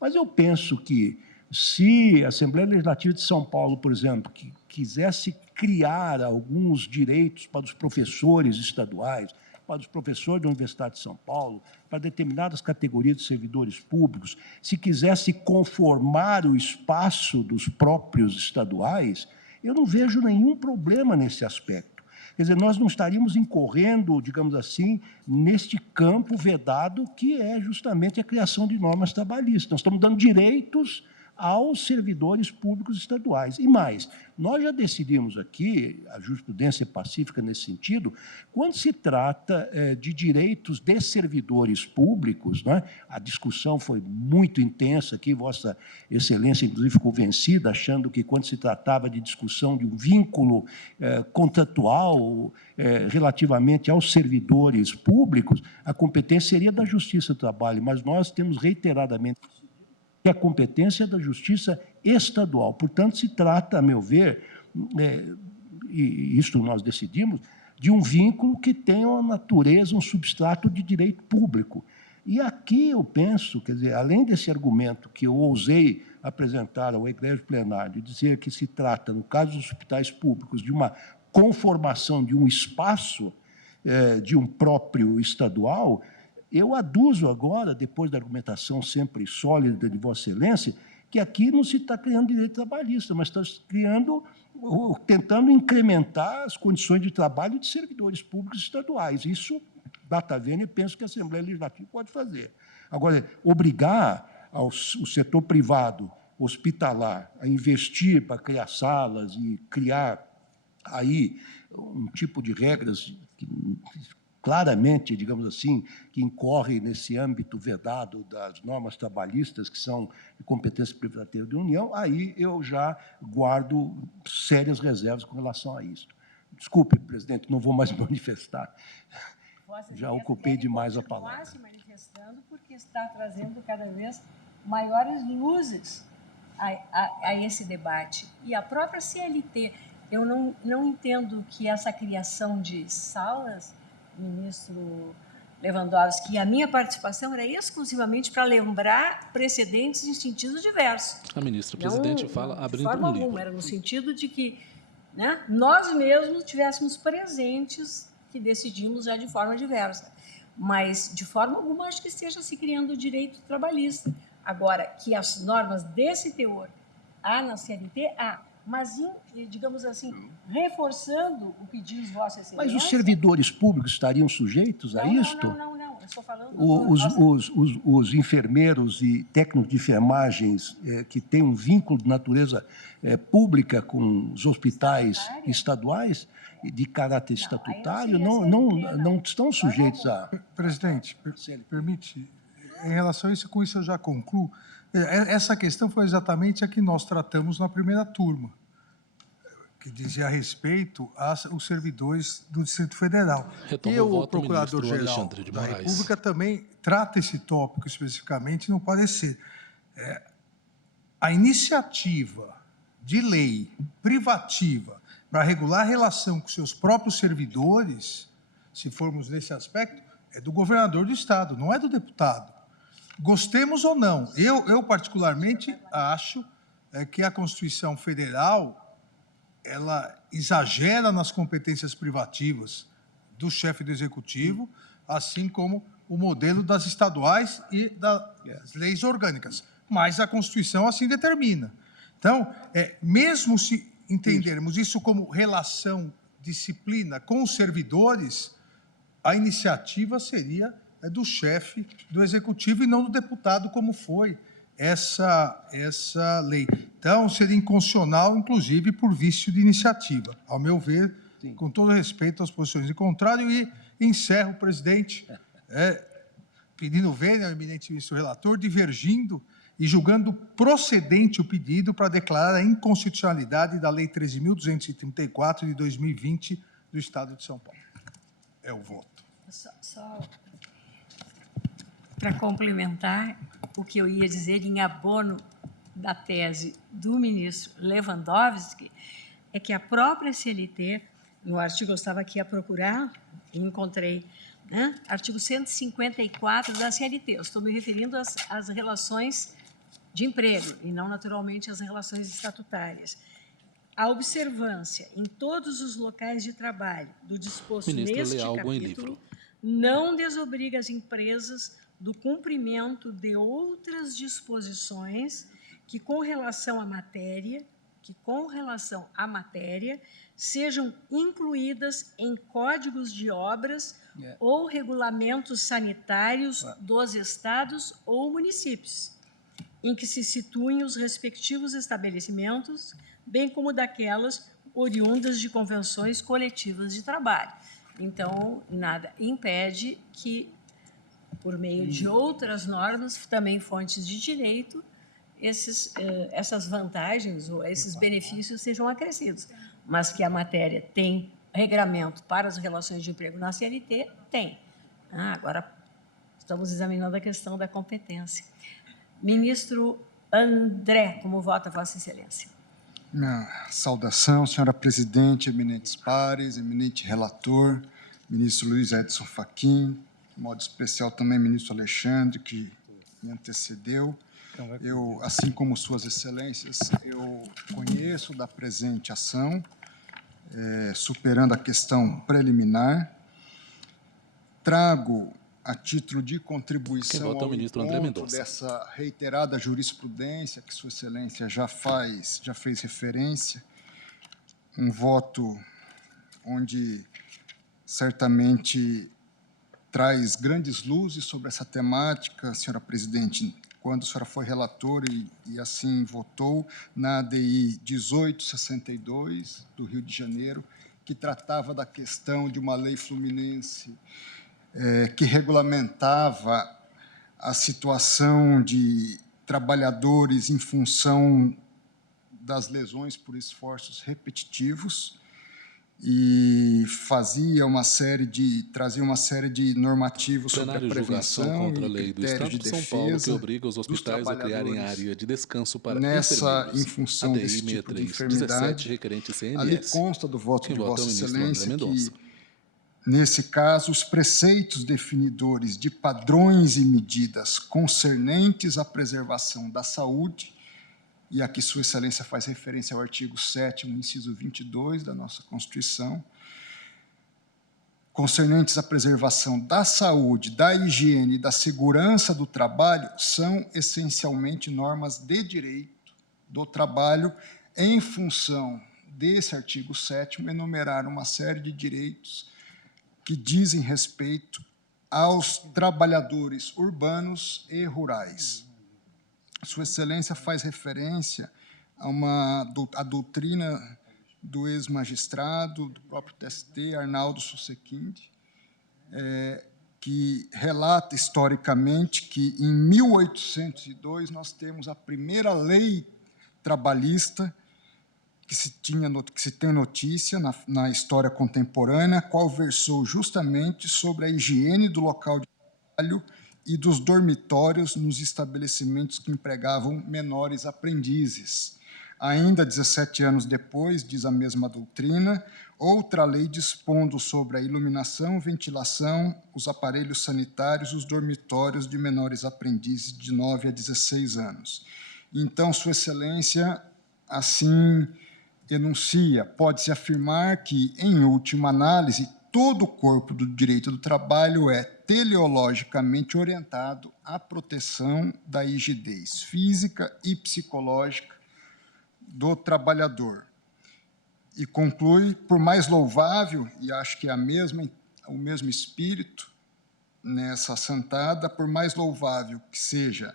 Mas eu penso que, se a Assembleia Legislativa de São Paulo, por exemplo, que quisesse criar alguns direitos para os professores estaduais, para os professores da Universidade de São Paulo, para determinadas categorias de servidores públicos, se quisesse conformar o espaço dos próprios estaduais, eu não vejo nenhum problema nesse aspecto. Quer dizer, nós não estaríamos incorrendo, digamos assim, neste campo vedado que é justamente a criação de normas trabalhistas. Nós estamos dando direitos aos servidores públicos estaduais. E mais, nós já decidimos aqui, a jurisprudência pacífica nesse sentido, quando se trata de direitos de servidores públicos, né, a discussão foi muito intensa aqui, Vossa Excelência, inclusive, ficou vencida, achando que, quando se tratava de discussão de um vínculo contratual relativamente aos servidores públicos, a competência seria da Justiça do Trabalho, mas nós temos reiteradamente que a competência é da Justiça Estadual. Portanto, se trata, a meu ver, e isto nós decidimos, de um vínculo que tem uma natureza, um substrato de direito público. E aqui eu penso, quer dizer, além desse argumento que eu ousei apresentar ao egrégio plenário, de dizer que se trata, no caso dos hospitais públicos, de uma conformação de um espaço de um próprio estadual, eu aduzo agora, depois da argumentação sempre sólida de Vossa Excelência, que aqui não se está criando direito trabalhista, mas está tentando incrementar as condições de trabalho de servidores públicos estaduais. Isso, data vênia, penso que a Assembleia Legislativa pode fazer. Agora, obrigar o setor privado, hospitalar, a investir para criar salas e criar aí um tipo de regras que, claramente, digamos assim, que incorre nesse âmbito vedado das normas trabalhistas, que são de competência privativa da União, aí eu já guardo sérias reservas com relação a isso. Desculpe, presidente, não vou mais manifestar. já ocupei demais a palavra. Está se manifestando porque está trazendo cada vez maiores luzes a esse debate. E a própria CLT, eu não entendo que essa criação de salas, ministro Lewandowski, a minha participação era exclusivamente para lembrar precedentes em sentido diverso. A ministra-presidente fala abrindo um livro. De forma alguma, era no sentido de que, né, nós mesmos tivéssemos presentes que decidimos já de forma diversa. Mas, de forma alguma, acho que esteja se criando o direito trabalhista. Agora, que as normas desse teor há na CLT, há, mas, digamos assim, reforçando o que diz Vossa Excelência... Mas os servidores públicos estariam sujeitos a isto? Não. Eu estou falando... Os enfermeiros e técnicos de enfermagens que têm um vínculo de natureza pública com os hospitais estaduais, de caráter estatutário, não estão sujeitos a... Presidente, permite... Em relação a isso, com isso eu já concluo. Essa questão foi exatamente a que nós tratamos na primeira turma, que dizia respeito aos servidores do Distrito Federal. E o Procurador-Geral da República também trata esse tópico especificamente no parecer. A iniciativa de lei privativa para regular a relação com seus próprios servidores, se formos nesse aspecto, é do governador do Estado, não é do deputado. Gostemos ou não, eu particularmente acho que a Constituição Federal ela exagera nas competências privativas do chefe do Executivo, assim como o modelo das estaduais e das leis orgânicas. Mas a Constituição assim determina. Então, mesmo se entendermos isso como relação, disciplina com os servidores, a iniciativa seria do chefe do Executivo e não do deputado, como foi essa lei. Então, seria inconstitucional, inclusive, por vício de iniciativa, ao meu ver, sim, com todo respeito às posições de contrário, e encerro, presidente, pedindo vênia ao eminente ministro relator, divergindo e julgando procedente o pedido para declarar a inconstitucionalidade da Lei 13.234 de 2020 do Estado de São Paulo. É o voto. Só para complementar o que eu ia dizer em abono da tese do ministro Lewandowski, é que a própria CLT, no artigo, eu estava aqui a procurar e encontrei, né, artigo 154 da CLT, eu estou me referindo às relações de emprego e não, naturalmente, às relações estatutárias. A observância em todos os locais de trabalho do disposto neste capítulo não desobriga as empresas do cumprimento de outras disposições que, com relação à matéria, sejam incluídas em códigos de obras ou regulamentos sanitários dos estados ou municípios, em que se situem os respectivos estabelecimentos, bem como daquelas oriundas de convenções coletivas de trabalho. Então, nada impede que, por meio de outras normas, também fontes de direito, essas vantagens ou esses benefícios sejam acrescidos. Mas que a matéria tem regramento para as relações de emprego na CLT, tem. Agora, estamos examinando a questão da competência. Ministro André, como vota Vossa Excelência? Minha saudação, senhora presidente, eminentes pares, eminente relator, ministro Luiz Edson Fachin, de modo especial também ministro Alexandre, que me antecedeu. Eu, assim como suas excelências, eu conheço da presente ação, superando a questão preliminar, trago a título de contribuição ao encontro dessa reiterada jurisprudência que Sua Excelência já fez referência, um voto onde certamente traz grandes luzes sobre essa temática, senhora presidente, quando a senhora foi relatora e assim votou na ADI 1862 do Rio de Janeiro, que tratava da questão de uma lei fluminense que regulamentava a situação de trabalhadores em função das lesões por esforços repetitivos. e trazia uma série de normativos sobre a prevenção contra a lei e do critérios Estado de de São Paulo, que defesa obriga os hospitais a criarem área de descanso para nessa, enfermeiros. em função ADI desse tipo de 63, enfermidade. 17 requerente CNS. Ali consta do voto Quem de vota é o Vossa ministro André Excelência Mendonça. que, nesse caso, os preceitos definidores de padrões e medidas concernentes à preservação da saúde, e aqui Sua Excelência faz referência ao artigo 7º, inciso 22 da nossa Constituição, concernentes à preservação da saúde, da higiene e da segurança do trabalho, são essencialmente normas de direito do trabalho, em função desse artigo 7º, enumerar uma série de direitos que dizem respeito aos trabalhadores urbanos e rurais. Sua Excelência faz referência à doutrina do ex-magistrado, do próprio TST, Arnaldo Susequinde, que relata historicamente que, em 1802, nós temos a primeira lei trabalhista que se tem notícia na história contemporânea, a qual versou justamente sobre a higiene do local de trabalho e dos dormitórios nos estabelecimentos que empregavam menores aprendizes. Ainda 17 anos depois, diz a mesma doutrina, outra lei dispondo sobre a iluminação, ventilação, os aparelhos sanitários, os dormitórios de menores aprendizes de 9 a 16 anos. Então, Sua Excelência, assim enuncia, pode-se afirmar que, em última análise, todo o corpo do direito do trabalho é teleologicamente orientado à proteção da rigidez física e psicológica do trabalhador. E conclui, por mais louvável, e acho que é o mesmo espírito nessa assentada, por mais louvável que seja,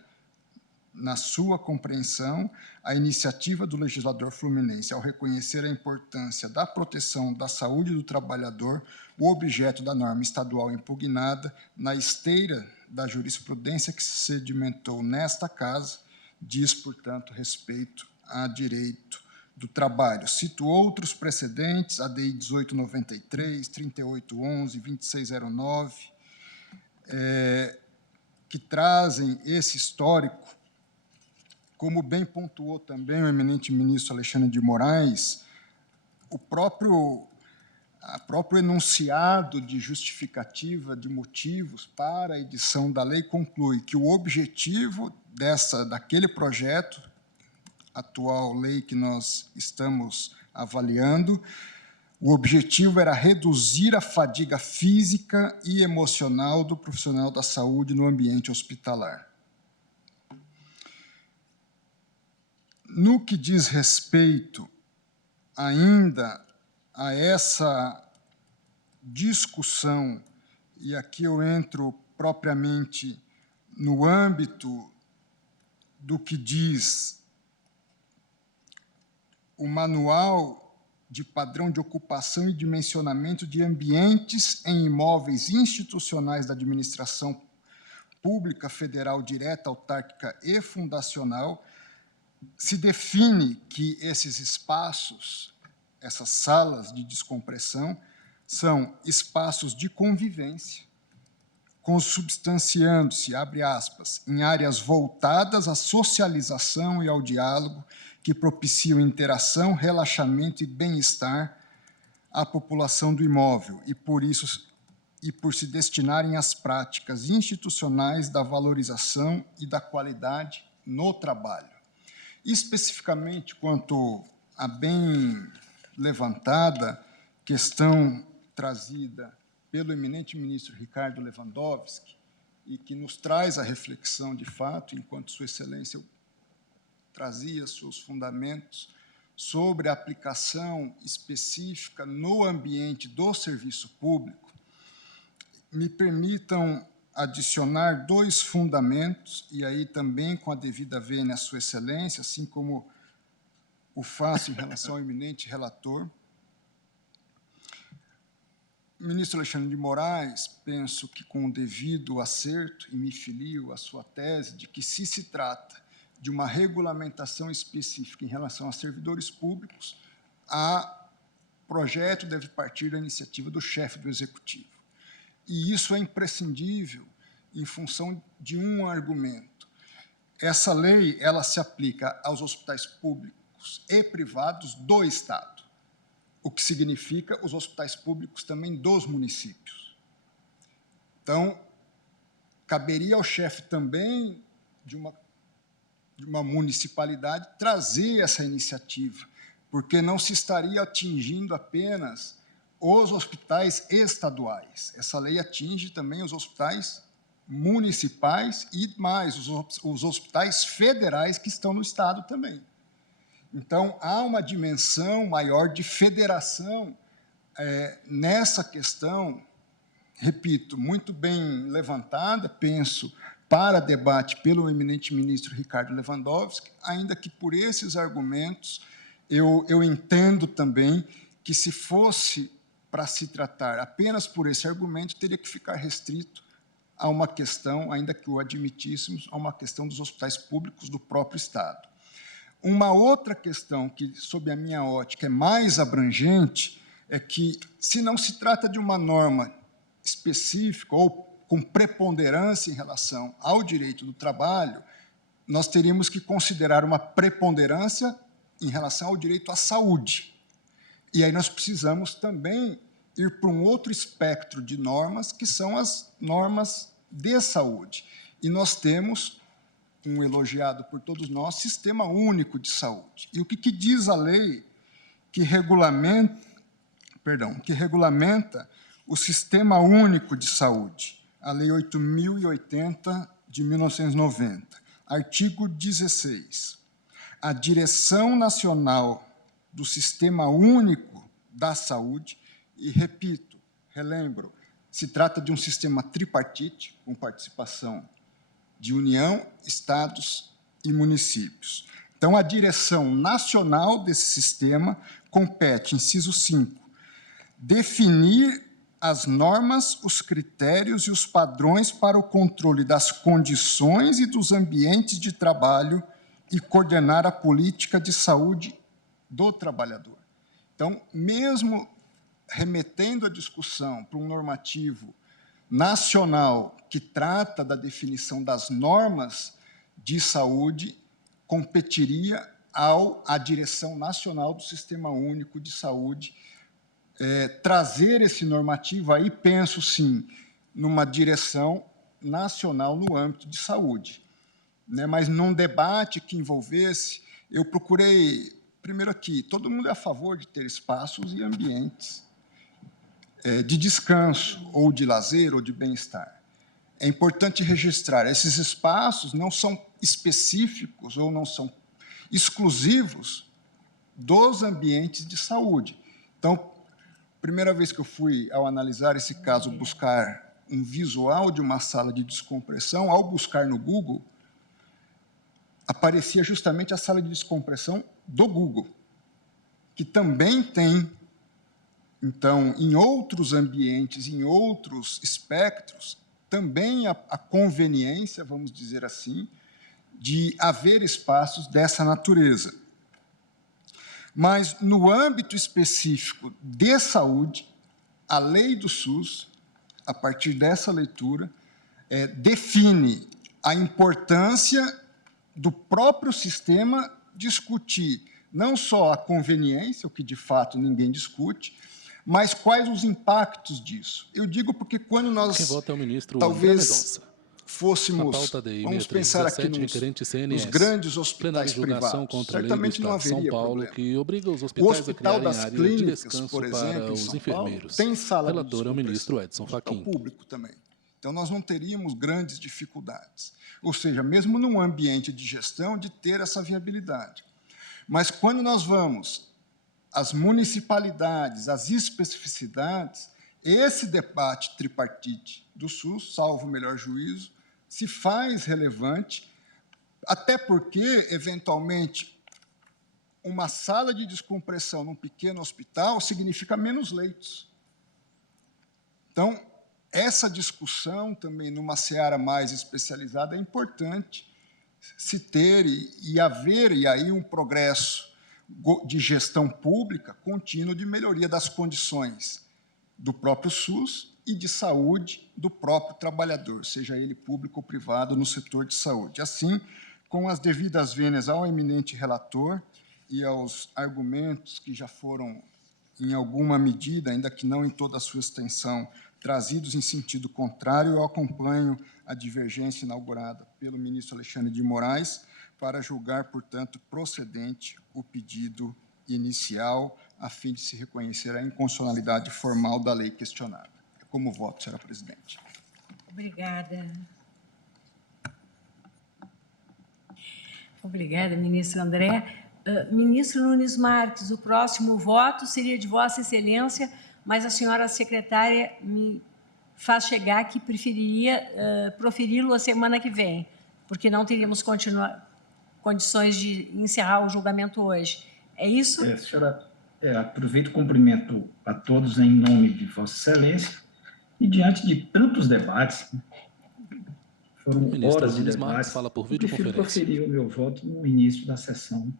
na sua compreensão, a iniciativa do legislador fluminense ao reconhecer a importância da proteção da saúde do trabalhador, o objeto da norma estadual impugnada, na esteira da jurisprudência que se sedimentou nesta casa, diz, portanto, respeito a direito do trabalho. Cito outros precedentes, a DI 1893, 3811, 2609, que trazem esse histórico. Como bem pontuou também o eminente ministro Alexandre de Moraes, o próprio enunciado de justificativa de motivos para a edição da lei conclui que o objetivo daquele projeto, atual lei que nós estamos avaliando, o objetivo era reduzir a fadiga física e emocional do profissional da saúde no ambiente hospitalar. No que diz respeito ainda a essa discussão, e aqui eu entro propriamente no âmbito do que diz o Manual de Padrão de Ocupação e Dimensionamento de Ambientes em Imóveis Institucionais da Administração Pública Federal Direta, Autárquica e Fundacional, se define que esses espaços, essas salas de descompressão, são espaços de convivência, consubstanciando-se, abre aspas, em áreas voltadas à socialização e ao diálogo, que propiciam interação, relaxamento e bem-estar à população do imóvel, e por se destinarem às práticas institucionais da valorização e da qualidade no trabalho. Especificamente quanto à bem levantada questão trazida pelo eminente ministro Ricardo Lewandowski, e que nos traz a reflexão de fato, enquanto Sua Excelência trazia seus fundamentos sobre a aplicação específica no ambiente do serviço público, me permitam adicionar 2 fundamentos, e aí também com a devida vênia à Sua Excelência, assim como o faço em relação ao eminente relator. Ministro Alexandre de Moraes, penso que com o devido acerto, e me filio à sua tese, de que se trata de uma regulamentação específica em relação a servidores públicos, há projeto deve partir da iniciativa do chefe do Executivo. E isso é imprescindível em função de um argumento. Essa lei ela se aplica aos hospitais públicos e privados do Estado, o que significa os hospitais públicos também dos municípios. Então, caberia ao chefe também de uma municipalidade trazer essa iniciativa, porque não se estaria atingindo apenas os hospitais estaduais. Essa lei atinge também os hospitais municipais e mais os hospitais federais que estão no Estado também. Então, há uma dimensão maior de federação nessa questão, repito, muito bem levantada, penso, para debate pelo eminente ministro Ricardo Lewandowski, ainda que por esses argumentos eu entendo também que, se fosse para se tratar apenas por esse argumento, teria que ficar restrito a uma questão, ainda que o admitíssemos, a uma questão dos hospitais públicos do próprio Estado. Uma outra questão que, sob a minha ótica, é mais abrangente, é que, se não se trata de uma norma específica ou com preponderância em relação ao direito do trabalho, nós teríamos que considerar uma preponderância em relação ao direito à saúde. E aí nós precisamos também ir para um outro espectro de normas, que são as normas de saúde. E nós temos um elogiado por todos nós, Sistema Único de Saúde. E o que diz a lei que regulamenta o Sistema Único de Saúde? A Lei 8.080, de 1990. Artigo 16. A Direção Nacional do Sistema Único da Saúde, e repito, relembro, se trata de um sistema tripartite, com participação de União, Estados e municípios. Então, a direção nacional desse sistema compete, inciso 5, definir as normas, os critérios e os padrões para o controle das condições e dos ambientes de trabalho e coordenar a política de saúde do trabalhador. Então, mesmo remetendo a discussão para um normativo nacional que trata da definição das normas de saúde, competiria à Direção Nacional do Sistema Único de Saúde trazer esse normativo, aí penso, sim, numa direção nacional no âmbito de saúde. Mas num debate que envolvesse, eu procurei, primeiro aqui, todo mundo é a favor de ter espaços e ambientes de descanso, ou de lazer, ou de bem-estar. É importante registrar, esses espaços não são específicos ou não são exclusivos dos ambientes de saúde. Então, primeira vez que eu fui, ao analisar esse caso, buscar um visual de uma sala de descompressão, ao buscar no Google, aparecia justamente a sala de descompressão do Google, que também tem, então, em outros ambientes, em outros espectros, também a conveniência, vamos dizer assim, de haver espaços dessa natureza. Mas, no âmbito específico de saúde, a lei do SUS, a partir dessa leitura, define a importância do próprio sistema discutir não só a conveniência, o que de fato ninguém discute, mas quais os impactos disso. Eu digo porque quando nós, quem vota é o ministro talvez, fôssemos, vamos pensar aqui nos grandes hospitais privados, contra certamente não haveria São Paulo, problema. Que obriga os O hospitais Hospital a das área Clínicas, de descanso por exemplo, para em os São enfermeiros. Paulo, tem sala de Relator é o ministro Edson Hospital Fachin. público também. Então, nós não teríamos grandes dificuldades. Ou seja, mesmo num ambiente de gestão, de ter essa viabilidade. Mas, quando nós vamos às municipalidades, às especificidades, esse debate tripartite do SUS, salvo o melhor juízo, se faz relevante, até porque, eventualmente, uma sala de descompressão num pequeno hospital significa menos leitos. Então, essa discussão também numa seara mais especializada é importante se ter e haver, e aí um progresso de gestão pública contínua de melhoria das condições do próprio SUS e de saúde do próprio trabalhador, seja ele público ou privado no setor de saúde. Assim, com as devidas vênias ao eminente relator e aos argumentos que já foram, em alguma medida, ainda que não em toda a sua extensão, trazidos em sentido contrário, eu acompanho a divergência inaugurada pelo ministro Alexandre de Moraes para julgar, portanto, procedente o pedido inicial, a fim de se reconhecer a inconstitucionalidade formal da lei questionada. Como voto, senhora presidente. Obrigada. Obrigada, ministro André. Ministro Nunes Marques, o próximo voto seria de Vossa Excelência, mas a senhora secretária me faz chegar que preferiria proferi-lo a semana que vem, porque não teríamos condições de encerrar o julgamento hoje. É isso? Senhora, aproveito e cumprimento a todos em nome de Vossa Excelência e diante de tantos debates, foram horas de debate, fala por eu prefiro proferir o meu voto no início da sessão.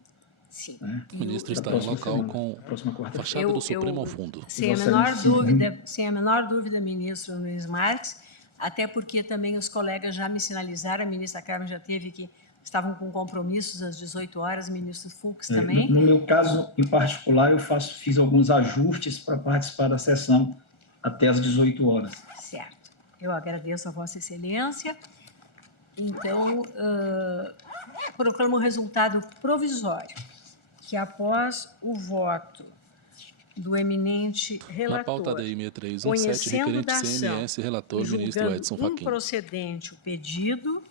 Sim. Né? O ministro está em local com a fachada do Supremo ao fundo. Sem a menor dúvida, ministro Nunes Marques, até porque também os colegas já me sinalizaram, a ministra Carmen já teve que estavam com compromissos às 18 horas, o ministro Fux também. No meu caso, em particular, eu fiz alguns ajustes para participar da sessão até às 18 horas. Certo. Eu agradeço a Vossa Excelência. Então, proclamo o resultado provisório, que após o voto do eminente relator, na pauta da 6317, requerente CNS, relator, ministro Edson Fachin, improcedente o pedido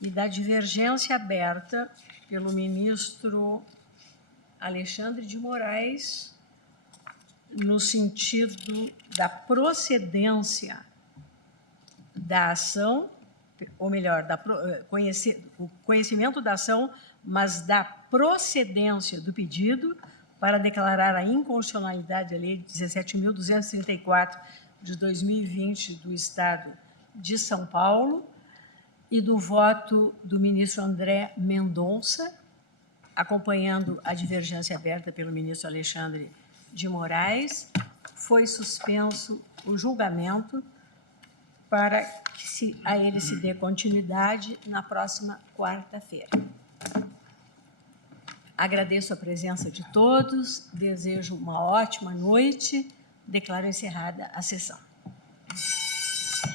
e da divergência aberta pelo ministro Alexandre de Moraes, no sentido da procedência da ação, ou melhor, o conhecimento da ação, mas da procedência do pedido para declarar a inconstitucionalidade da Lei 17.234 de 2020 do Estado de São Paulo e do voto do ministro André Mendonça, acompanhando a divergência aberta pelo ministro Alexandre de Moraes, foi suspenso o julgamento para que a ele se dê continuidade na próxima quarta-feira. Agradeço a presença de todos, desejo uma ótima noite, declaro encerrada a sessão.